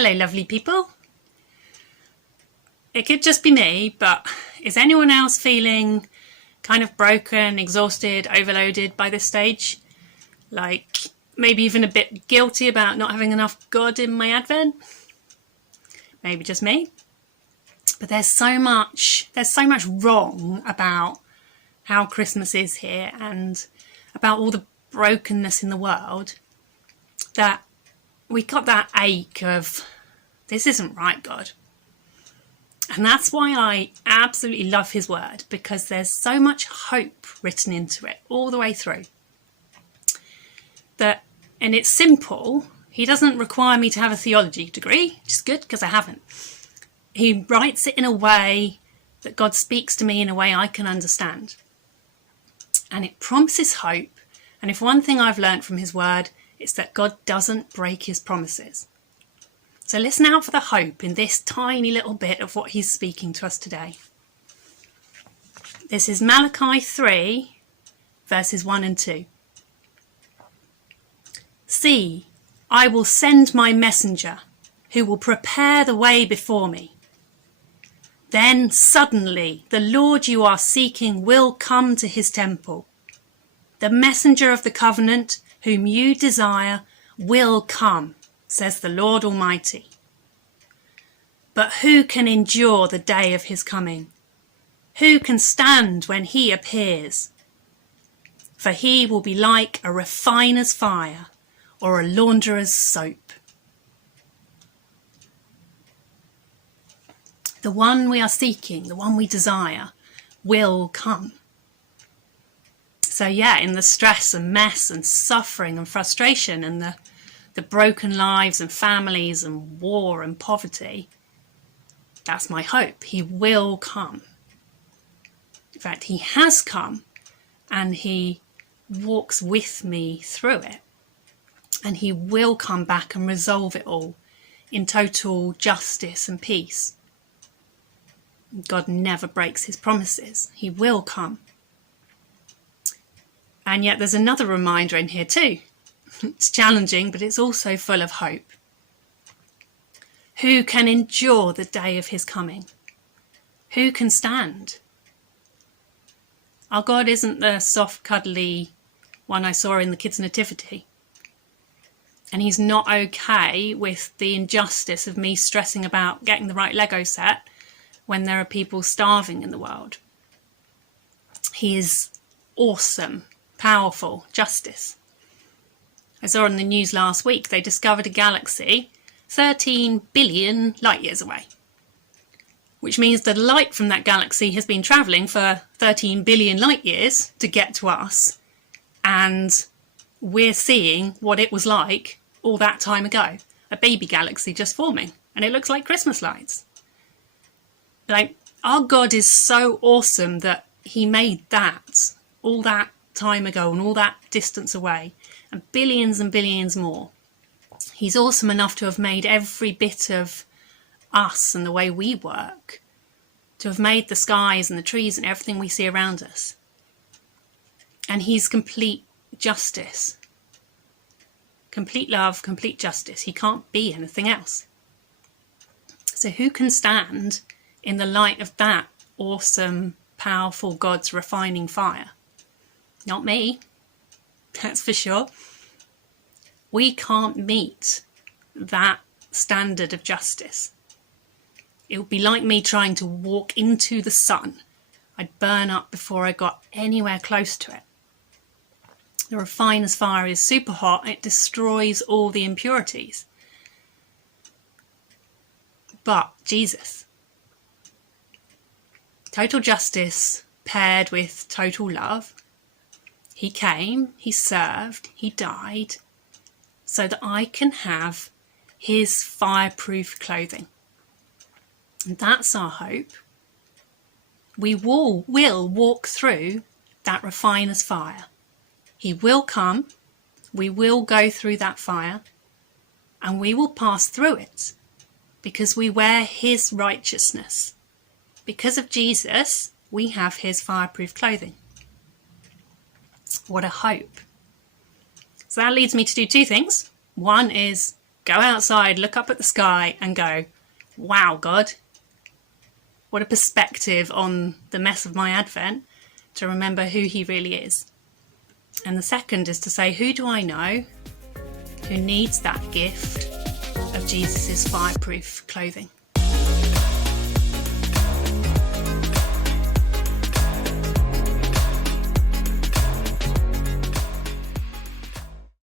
Hello, lovely people. It could just be me, but is anyone else feeling kind of broken, exhausted, overloaded by this stage? Like maybe even a bit guilty about not having enough God in my Advent? Maybe just me. But there's so much wrong about how Christmas is here and about all the brokenness in the world that we got that ache of, this isn't right, God. And that's why I absolutely love his word, because there's so much hope written into it all the way through. And it's simple. He doesn't require me to have a theology degree, which is good because I haven't. He writes it in a way that God speaks to me in a way I can understand. And it promises hope. And if one thing I've learned from his word, it's that God doesn't break his promises. So listen out for the hope in this tiny little bit of what he's speaking to us today. This is Malachi 3, verses 1 and 2. See, I will send my messenger, who will prepare the way before me. Then suddenly the Lord you are seeking will come to his temple. The messenger of the covenant whom you desire will come, says the Lord Almighty. But who can endure the day of his coming? Who can stand when he appears? For he will be like a refiner's fire or a launderer's soap. The one we are seeking, the one we desire, will come. So yeah, in the stress and mess and suffering and frustration and the broken lives and families and war and poverty, that's my hope. He will come. In fact, he has come and he walks with me through it. And he will come back and resolve it all in total justice and peace. God never breaks his promises. He will come. And yet there's another reminder in here too. It's challenging, but it's also full of hope. Who can endure the day of his coming? Who can stand? Our God isn't the soft, cuddly one I saw in the kids' nativity. And he's not okay with the injustice of me stressing about getting the right Lego set when there are people starving in the world. He is awesome, powerful justice. I saw on the news last week they discovered a galaxy 13 billion light years away, which means that light from that galaxy has been travelling for 13 billion light years to get to us, and we're seeing what it was like all that time ago, a baby galaxy just forming, and it looks like Christmas lights. Like, our God is so awesome that he made that all that time ago and all that distance away, and billions more. He's awesome enough to have made every bit of us and the way we work, to have made the skies and the trees and everything we see around us. And he's complete justice, complete love, complete justice. He can't be anything else. So who can stand in the light of that awesome, powerful God's refining fire? Not me, that's for sure. We can't meet that standard of justice. It would be like me trying to walk into the sun. I'd burn up before I got anywhere close to it. The refiner's fire is super hot. It destroys all the impurities. But Jesus, total justice paired with total love. He came, he served, he died, so that I can have his fireproof clothing. And that's our hope. We will walk through that refiner's fire. He will come, we will go through that fire, and we will pass through it because we wear his righteousness. Because of Jesus, we have his fireproof clothing. What a hope. So that leads me to do two things. One is go outside, look up at the sky and go, wow, God, what a perspective on the mess of my Advent, to remember who he really is. And the second is to say, who do I know who needs that gift of Jesus's fireproof clothing?